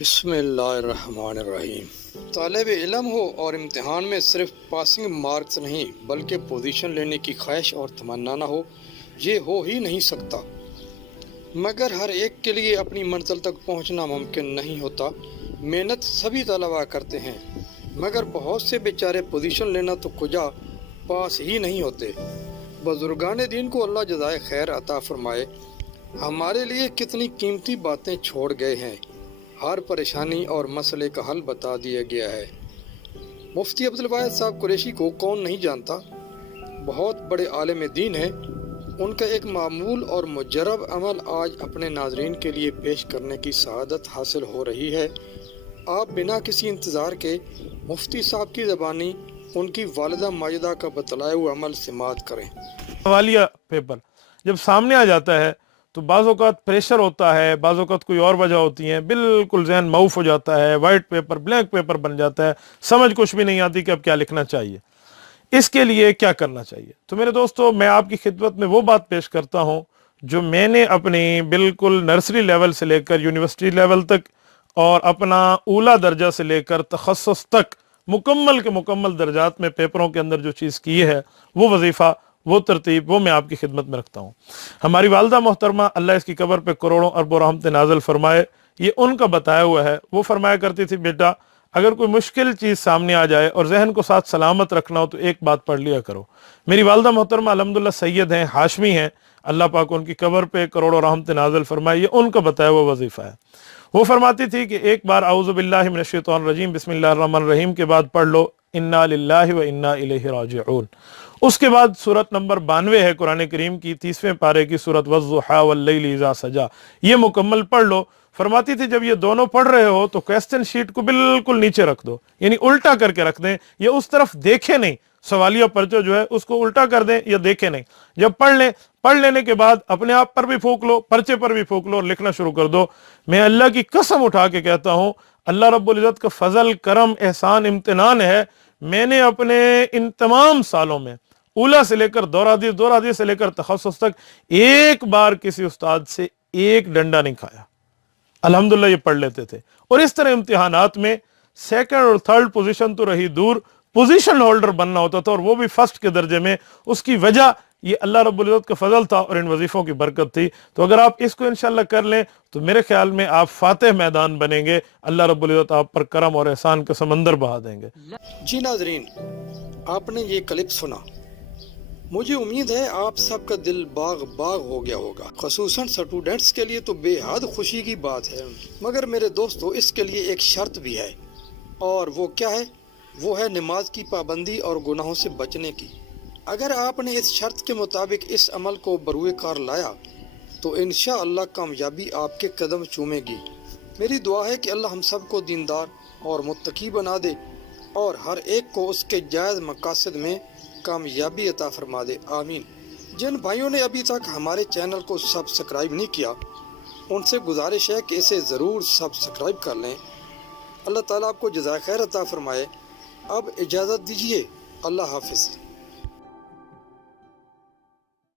بسم اللہ الرحمن الرحیم۔ طالب علم ہو اور امتحان میں صرف پاسنگ مارکس نہیں بلکہ پوزیشن لینے کی خواہش اور تمنا نہ ہو، یہ ہو ہی نہیں سکتا۔ مگر ہر ایک کے لیے اپنی منزل تک پہنچنا ممکن نہیں ہوتا۔ محنت سبھی طلباء کرتے ہیں مگر بہت سے بیچارے پوزیشن لینا تو کجا پاس ہی نہیں ہوتے۔ بزرگان دین کو اللہ جزائے خیر عطا فرمائے، ہمارے لیے کتنی قیمتی باتیں چھوڑ گئے ہیں۔ ہر پریشانی اور مسئلے کا حل بتا دیا گیا ہے۔ مفتی عبدالواحد صاحب قریشی کو کون نہیں جانتا؟ بہت بڑے عالم دین ہیں۔ ان کا ایک معمول اور مجرب عمل آج اپنے ناظرین کے لیے پیش کرنے کی سعادت حاصل ہو رہی ہے۔ آپ بنا کسی انتظار کے مفتی صاحب کی زبانی ان کی والدہ ماجدہ کا بتلائے ہوئے عمل سماعت کریں۔ حوالیہ پیپر جب سامنے آ جاتا ہے تو بعض اوقات پریشر ہوتا ہے، بعض اوقات کوئی اور وجہ ہوتی ہیں، بالکل ذہن معوف ہو جاتا ہے، وائٹ پیپر بلینک پیپر بن جاتا ہے، سمجھ کچھ بھی نہیں آتی کہ اب کیا لکھنا چاہیے۔ اس کے لیے کیا کرنا چاہیے؟ تو میرے دوستو، میں آپ کی خدمت میں وہ بات پیش کرتا ہوں جو میں نے اپنی بالکل نرسری لیول سے لے کر یونیورسٹی لیول تک اور اپنا اولا درجہ سے لے کر تخصص تک مکمل کے مکمل درجات میں پیپروں کے اندر جو چیز کی ہے، وہ وظیفہ، وہ ترتیب، وہ میں آپ کی خدمت میں رکھتا ہوں۔ ہماری والدہ محترمہ، اللہ اس کی قبر پہ کروڑوں اربوں رحمت نازل فرمائے، یہ ان کا بتایا ہوا ہے۔ وہ فرمایا کرتی تھی، بیٹا اگر کوئی مشکل چیز سامنے آ جائے اور ذہن کو ساتھ سلامت رکھنا ہو تو ایک بات پڑھ لیا کرو۔ میری والدہ محترمہ الحمدللہ سید ہیں، ہاشمی ہیں، اللہ پاک ان کی قبر پہ کروڑوں رحمت نازل فرمائے، یہ ان کا بتایا ہوا وظیفہ ہے۔ وہ فرماتی تھی کہ ایک بار اعوذ باللہ من الشیطان الرجیم بسم اللہ الرحمن الرحیم کے بعد پڑھ لو انا للہ و انا الیہ راجعون۔ اس کے بعد سورت نمبر 92 ہے قرآن کریم کی 30ویں پارے کی سورت والضحیٰ واللیل اذا سجا، یہ مکمل پڑھ لو۔ فرماتی تھی جب یہ دونوں پڑھ رہے ہو تو کویسچن شیٹ کو بالکل نیچے رکھ دو، یعنی الٹا کر کے رکھ دیں، یہ اس طرف دیکھے نہیں، سوالیہ پرچہ جو ہے اس کو الٹا کر دیں یا دیکھے نہیں۔ جب پڑھ لینے کے بعد اپنے آپ پر بھی پھونک لو، پرچے پر بھی پھونک لو اور لکھنا شروع کر دو۔ میں اللہ کی قسم اٹھا کے کہتا ہوں، اللہ رب العزت کا فضل، کرم، احسان، امتنان ہے، میں نے اپنے ان تمام سالوں میں اولا سے لے کر دور حدیث سے لے کر تخصص تک ایک بار کسی استاد سے ایک ڈنڈا نہیں کھایا۔ الحمدللہ یہ پڑھ لیتے تھے، اور اس طرح امتحانات میں سیکنڈ اور تھرڈ پوزیشن تو رہی دور، پوزیشن ہولڈر بننا ہوتا تھا، اور وہ بھی فرسٹ کے درجے میں۔ اس کی وجہ یہ اللہ رب العزت کا فضل تھا اور ان وظیفوں کی برکت تھی۔ تو اگر آپ اس کو انشاءاللہ کر لیں تو میرے خیال میں آپ فاتح میدان بنیں گے، اللہ رب العزت آپ پر کرم اور احسان کا سمندر بہا دیں گے۔ جی ناظرین، آپ نے یہ کلپ سنا، مجھے امید ہے آپ سب کا دل باغ ہو گیا ہوگا۔ خصوصاً اسٹوڈنٹس کے لیے تو بے حد خوشی کی بات ہے، مگر میرے دوستو اس کے لیے ایک شرط بھی ہے، اور وہ کیا ہے؟ وہ ہے نماز کی پابندی اور گناہوں سے بچنے کی۔ اگر آپ نے اس شرط کے مطابق اس عمل کو بروئے کار لایا تو انشاءاللہ کامیابی آپ کے قدم چومے گی۔ میری دعا ہے کہ اللہ ہم سب کو دیندار اور متقی بنا دے اور ہر ایک کو اس کے جائز مقاصد میں کامیابی عطا فرما دے، آمین۔ جن بھائیوں نے ابھی تک ہمارے چینل کو سبسکرائب نہیں کیا، ان سے گزارش ہے کہ اسے ضرور سبسکرائب کر لیں۔ اللہ تعالیٰ آپ کو جزائے خیر عطا فرمائے۔ اب اجازت دیجیے، اللہ حافظ۔